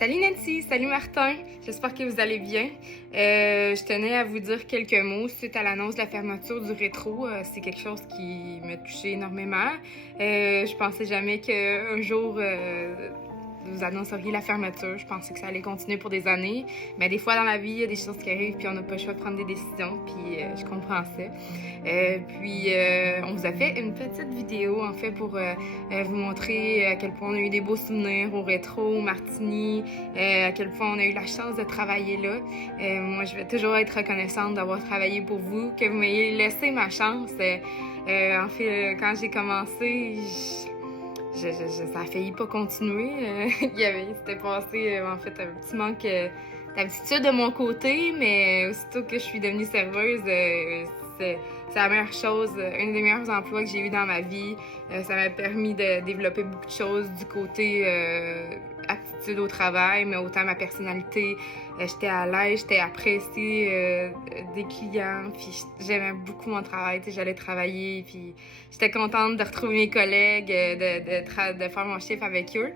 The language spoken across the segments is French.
Salut Nancy, salut Martin, j'espère que vous allez bien. Je tenais à vous dire quelques mots suite à l'annonce de la fermeture du rétro. C'est quelque chose qui m'a touchée énormément. Je pensais jamais qu'un jour vous annonceriez la fermeture. Je pensais que ça allait continuer pour des années. Mais des fois dans la vie, il y a des choses qui arrivent puis on n'a pas le choix de prendre des décisions. Puis je comprends ça. On vous a fait une petite vidéo en fait pour vous montrer à quel point on a eu des beaux souvenirs au rétro, au Martini, à quel point on a eu la chance de travailler là. Moi, je vais toujours être reconnaissante d'avoir travaillé pour vous, que vous m'ayez laissé ma chance. En fait, quand j'ai commencé, ça a failli pas continuer. C'était passé en fait un petit manque d'habitude de mon côté, mais aussitôt que je suis devenue serveuse, c'est la meilleure chose, un des meilleurs emplois que j'ai eu dans ma vie. Ça m'a permis de développer beaucoup de choses du côté aptitude au travail, mais autant ma personnalité. J'étais à l'aise, j'étais appréciée des clients, puis j'aimais beaucoup mon travail. J'allais travailler, puis j'étais contente de retrouver mes collègues, de faire mon chiffre avec eux.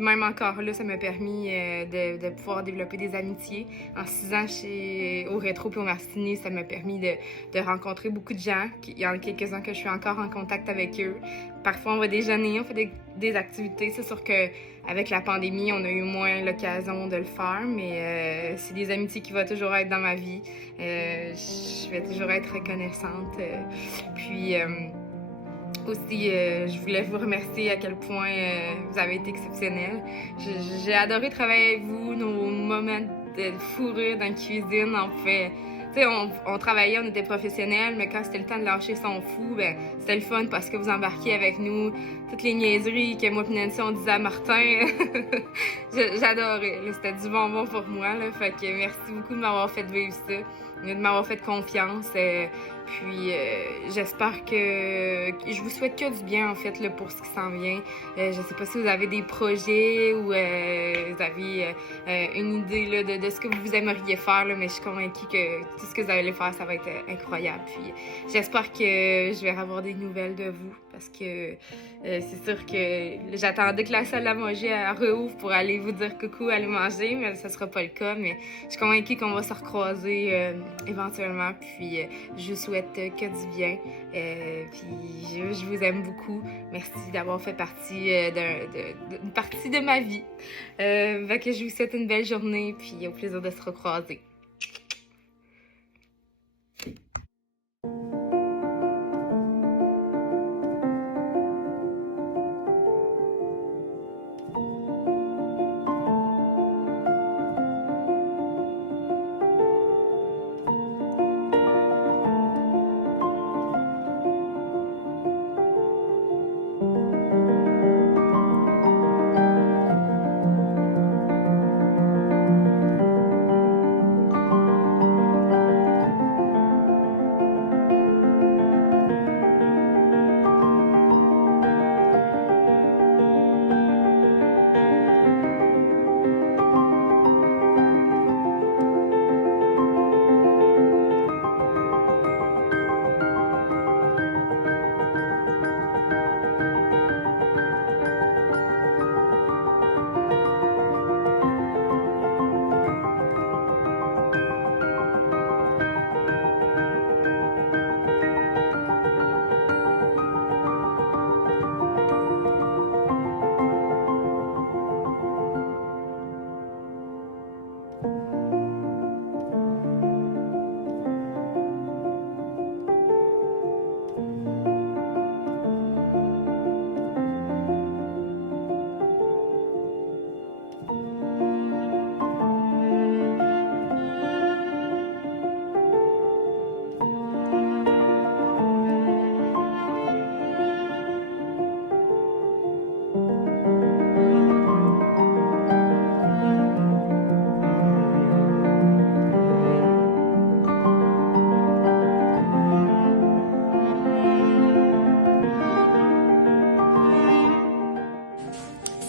Même encore là, ça m'a permis de pouvoir développer des amitiés. En 6 ans au Rétro puis au Martini, ça m'a permis de rencontrer beaucoup de gens. Il y en a quelques-uns que je suis encore en contact avec eux. Parfois, on va déjeuner, on fait des activités. C'est sûr qu'avec la pandémie, on a eu moins l'occasion de le faire, mais c'est des amitiés qui vont toujours être dans ma vie. Je vais toujours être reconnaissante. Aussi, je voulais vous remercier à quel point vous avez été exceptionnels. J'ai adoré travailler avec vous, nos moments de fou rire dans la cuisine. On travaillait, on était professionnels, mais quand c'était le temps de lâcher son fou, c'était le fun parce que vous embarquiez avec nous. Toutes les niaiseries que moi et Nancy, on disait à Martin, j'adorais. C'était du bonbon pour moi. Là, fait que merci beaucoup de m'avoir fait vivre ça, de m'avoir fait confiance. J'espère que je vous souhaite que du bien en fait là, pour ce qui s'en vient. Je sais pas si vous avez des projets ou vous avez une idée là, de ce que vous aimeriez faire, là, mais je suis convaincue que tout ce que vous allez faire, ça va être incroyable. Puis j'espère que je vais avoir des nouvelles de vous parce que c'est sûr que j'attendais que la salle à manger rouvre pour aller vous dire coucou, aller manger, mais ça sera pas le cas. Mais je suis convaincue qu'on va se recroiser éventuellement. Puis je vous souhaite que du bien. Puis je vous aime beaucoup. Merci d'avoir fait partie d'une partie de ma vie. Fait que je vous souhaite une belle journée. Puis au plaisir de se recroiser.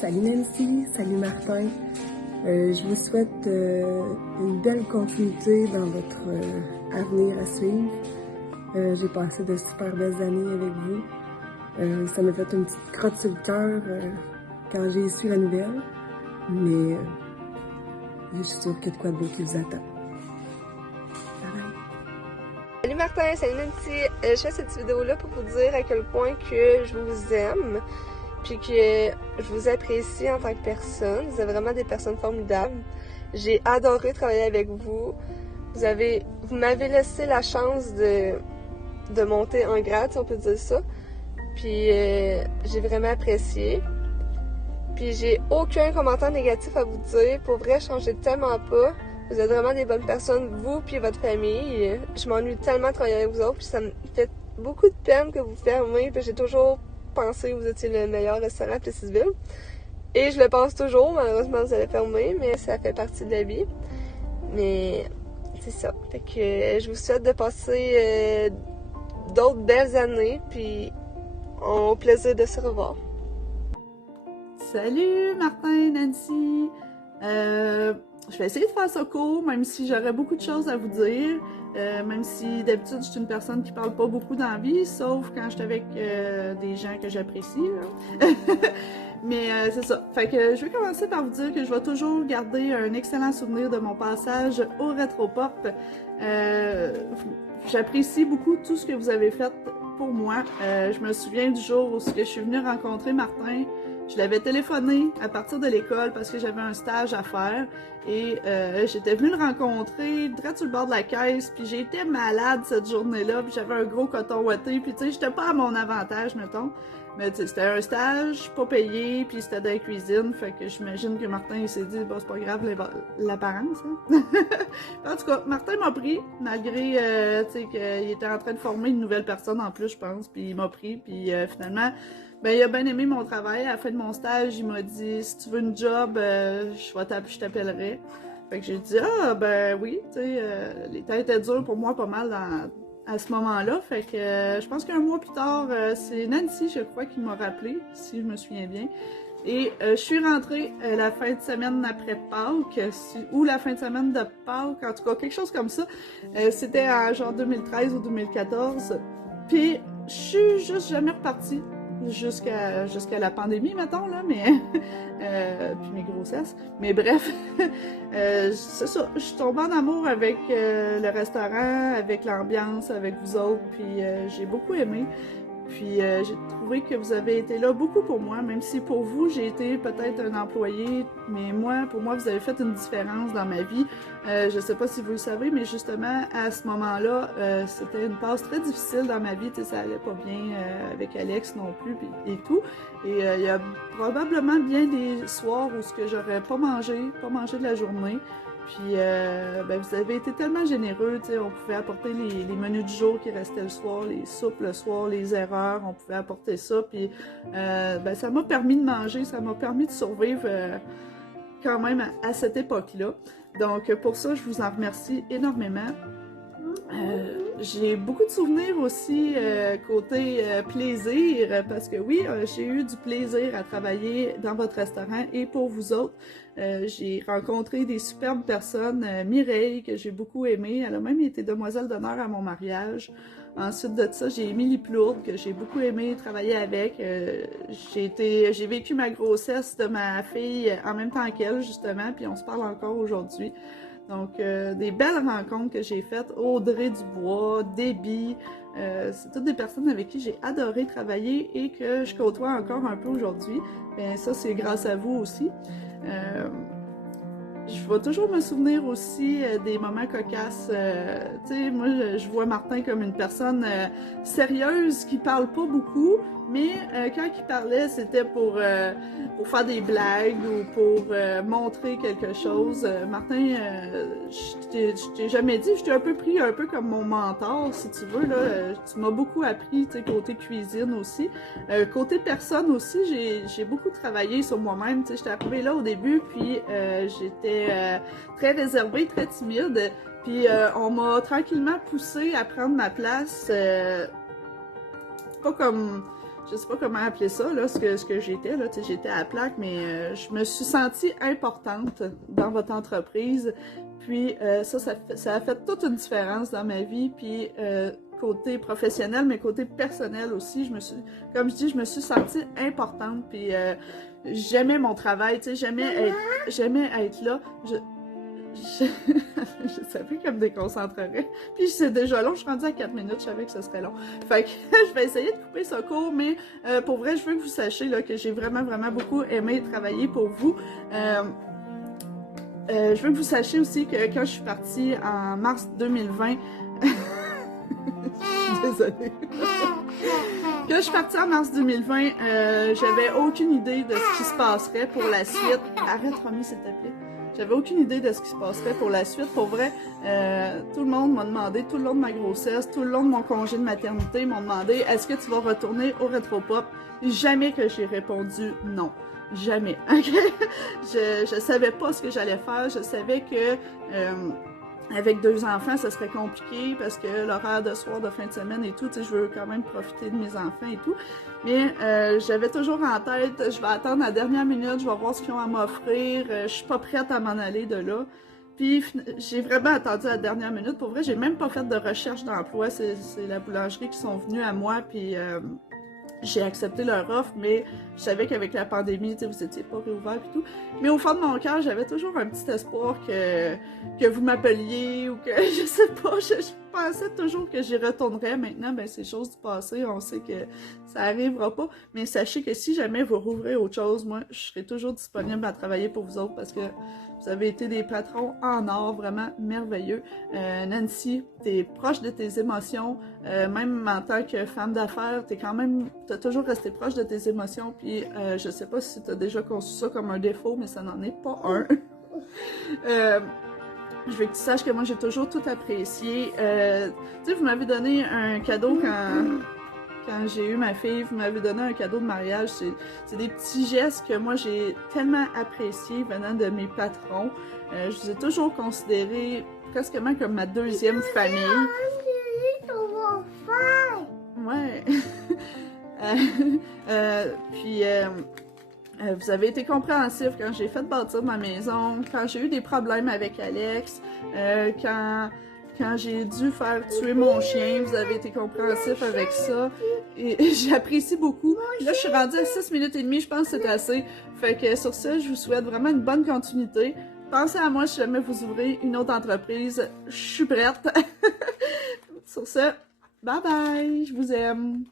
Salut Nancy, salut Martin. Je vous souhaite une belle continuité dans votre avenir à suivre. J'ai passé de super belles années avec vous. Ça m'a fait une petite crotte sur le cœur quand j'ai su la nouvelle. Mais je suis sûre qu'il y a de quoi de beau qui vous attend. Bye bye. Salut Martin, salut Nancy. Je fais cette vidéo-là pour vous dire à quel point que je vous aime, puis que je vous apprécie en tant que personne. Vous êtes vraiment des personnes formidables. J'ai adoré travailler avec vous. Vous m'avez laissé la chance de monter en grade, si on peut dire ça. Puis j'ai vraiment apprécié. Puis j'ai aucun commentaire négatif à vous dire. Pour vrai, changez tellement pas. Vous êtes vraiment des bonnes personnes, vous puis votre famille. Je m'ennuie tellement de travailler avec vous autres, puis ça me fait beaucoup de peine que vous fermez. Puis j'ai toujours pensé que vous étiez le meilleur restaurant à Plessisville. Et je le pense toujours, malheureusement vous allez fermer, mais ça fait partie de la vie. Mais c'est ça. Fait que je vous souhaite de passer d'autres belles années, puis au plaisir de se revoir. Salut Martin, Nancy! Je vais essayer de faire ça court, même si j'aurais beaucoup de choses à vous dire. Même si d'habitude je suis une personne qui parle pas beaucoup dans la vie, sauf quand je suis avec des gens que j'apprécie. Mais c'est ça. Fait que je vais commencer par vous dire que je vais toujours garder un excellent souvenir de mon passage au Rétropop. J'apprécie beaucoup tout ce que vous avez fait pour moi. Je me souviens du jour où je suis venue rencontrer Martin. Je l'avais téléphoné à partir de l'école parce que j'avais un stage à faire et j'étais venue le rencontrer direct sur le bord de la caisse, puis j'ai été malade cette journée-là, puis j'avais un gros coton ouaté, puis tu sais, j'étais pas à mon avantage, mettons, mais tu sais, c'était un stage pas payé, puis c'était dans la cuisine, fait que j'imagine que Martin il s'est dit, bon, c'est pas grave l'apparence, hein? En tout cas, Martin m'a pris, malgré, tu sais, qu'il était en train de former une nouvelle personne en plus, je pense, puis il m'a pris, puis finalement, ben, il a bien aimé mon travail. À la fin de mon stage, il m'a dit « Si tu veux une job, je t'appellerai. » Fait que j'ai dit « Ah, ben oui, tu sais, les temps étaient durs pour moi pas mal à ce moment-là. » Fait que je pense qu'un mois plus tard, c'est Nancy, je crois, qui m'a rappelé, si je me souviens bien. Et je suis rentrée la fin de semaine après Pâques, ou la fin de semaine de Pâques, en tout cas, quelque chose comme ça. C'était en genre 2013 ou 2014. Puis je suis juste jamais repartie. Jusqu'à la pandémie, mettons, là, mais puis mes grossesses. Mais bref, c'est ça. Je suis tombée en amour avec le restaurant, avec l'ambiance, avec vous autres, puis j'ai beaucoup aimé. Puis j'ai trouvé que vous avez été là beaucoup pour moi, même si pour vous, j'ai été peut-être un employé, mais pour moi, vous avez fait une différence dans ma vie. Je sais pas si vous le savez, mais justement, à ce moment-là, c'était une passe très difficile dans ma vie. Tu sais, ça allait pas bien avec Alex non plus, et tout. Et il y a probablement bien des soirs où ce que j'aurais pas mangé de la journée. Puis, ben, vous avez été tellement généreux, tu sais, on pouvait apporter les menus du jour qui restaient le soir, les soupes le soir, les erreurs, on pouvait apporter ça, puis ben, ça m'a permis de manger, ça m'a permis de survivre quand même à cette époque-là. Donc, pour ça, je vous en remercie énormément. J'ai beaucoup de souvenirs aussi côté plaisir, parce que oui, j'ai eu du plaisir à travailler dans votre restaurant et pour vous autres. J'ai rencontré des superbes personnes, Mireille, que j'ai beaucoup aimée, elle a même été demoiselle d'honneur à mon mariage. Ensuite de ça, j'ai Émilie Plourde, que j'ai beaucoup aimé travailler avec. J'ai vécu ma grossesse de ma fille en même temps qu'elle, justement, puis on se parle encore aujourd'hui. Donc, des belles rencontres que j'ai faites. Audrey Dubois, Déby, c'est toutes des personnes avec qui j'ai adoré travailler et que je côtoie encore un peu aujourd'hui. Bien, ça, c'est grâce à vous aussi. Je vais toujours me souvenir aussi des moments cocasses. Tu sais, moi, je vois Martin comme une personne sérieuse qui parle pas beaucoup, mais quand il parlait, c'était pour faire des blagues ou pour montrer quelque chose. Martin, je t'ai jamais dit, je t'ai un peu pris un peu comme mon mentor, si tu veux. Là, tu m'as beaucoup appris, tu sais, côté cuisine aussi. Côté personne aussi, j'ai beaucoup travaillé sur moi-même. Tu sais, j'étais arrivée là au début, puis j'étais très réservée, très timide. Puis on m'a tranquillement poussée à prendre ma place. Pas comme... Je sais pas comment appeler ça, là, ce que j'étais, là, tu sais, j'étais à la plaque, mais je me suis sentie importante dans votre entreprise. Puis ça a fait toute une différence dans ma vie, puis côté professionnel, mais côté personnel aussi, comme je dis, je me suis sentie importante, puis j'aimais mon travail, tu sais, j'aimais être là. je savais qu'elle me déconcentrerait. Puis c'est déjà long, je suis rendue à 4 minutes, je savais que ce serait long. Fait que je vais essayer de couper ça court, mais pour vrai, je veux que vous sachiez là, que j'ai vraiment beaucoup aimé travailler pour vous. Je veux que vous sachiez aussi que quand je suis partie en mars 2020, je suis désolée. Quand je suis partie en mars 2020, j'avais aucune idée de ce qui se passerait pour la suite. Arrête, Romy, s'il te plaît. J'avais aucune idée de ce qui se passerait pour la suite. Pour vrai, tout le monde m'a demandé, tout le long de ma grossesse, tout le long de mon congé de maternité, m'ont demandé « Est-ce que tu vas retourner au Rétropop? » Jamais que j'ai répondu non. Jamais. Okay? Je savais pas ce que j'allais faire. Je savais que avec 2 enfants, ça serait compliqué parce que l'horaire de soir, de fin de semaine et tout, tu sais, je veux quand même profiter de mes enfants et tout. Mais j'avais toujours en tête, je vais attendre la dernière minute, je vais voir ce qu'ils ont à m'offrir. Je suis pas prête à m'en aller de là. Puis j'ai vraiment attendu la dernière minute. Pour vrai, j'ai même pas fait de recherche d'emploi. C'est la boulangerie qui sont venus à moi, puis j'ai accepté leur offre, mais je savais qu'avec la pandémie, tu sais, vous étiez pas réouvert et tout. Mais au fond de mon cœur, j'avais toujours un petit espoir que vous m'appeliez ou que, je sais pas, je pensais toujours que j'y retournerais. Maintenant, ben, c'est chose du passé, on sait que ça arrivera pas. Mais sachez que si jamais vous rouvrez autre chose, moi, je serai toujours disponible à travailler pour vous autres parce que vous avez été des patrons en or, vraiment merveilleux. Nancy, t'es proche de tes émotions, même en tant que femme d'affaires, t'as toujours resté proche de tes émotions, puis je sais pas si t'as déjà conçu ça comme un défaut, mais ça n'en est pas un. Je veux que tu saches que moi, j'ai toujours tout apprécié. Tu sais, vous m'avez donné un cadeau quand j'ai eu ma fille, vous m'avez donné un cadeau de mariage. C'est des petits gestes que moi, j'ai tellement appréciés venant de mes patrons. Je vous ai toujours considéré presque comme ma deuxième famille. Ouais. Puis, vous avez été compréhensif quand j'ai fait bâtir ma maison, quand j'ai eu des problèmes avec Alex, quand j'ai dû faire tuer mon chien, vous avez été compréhensif avec ça. Et j'apprécie beaucoup. Là, je suis rendue à 6 minutes et demie, je pense que c'est assez. Fait que sur ça, je vous souhaite vraiment une bonne continuité. Pensez à moi si jamais vous ouvrez une autre entreprise. Je suis prête. Sur ça, bye bye, je vous aime.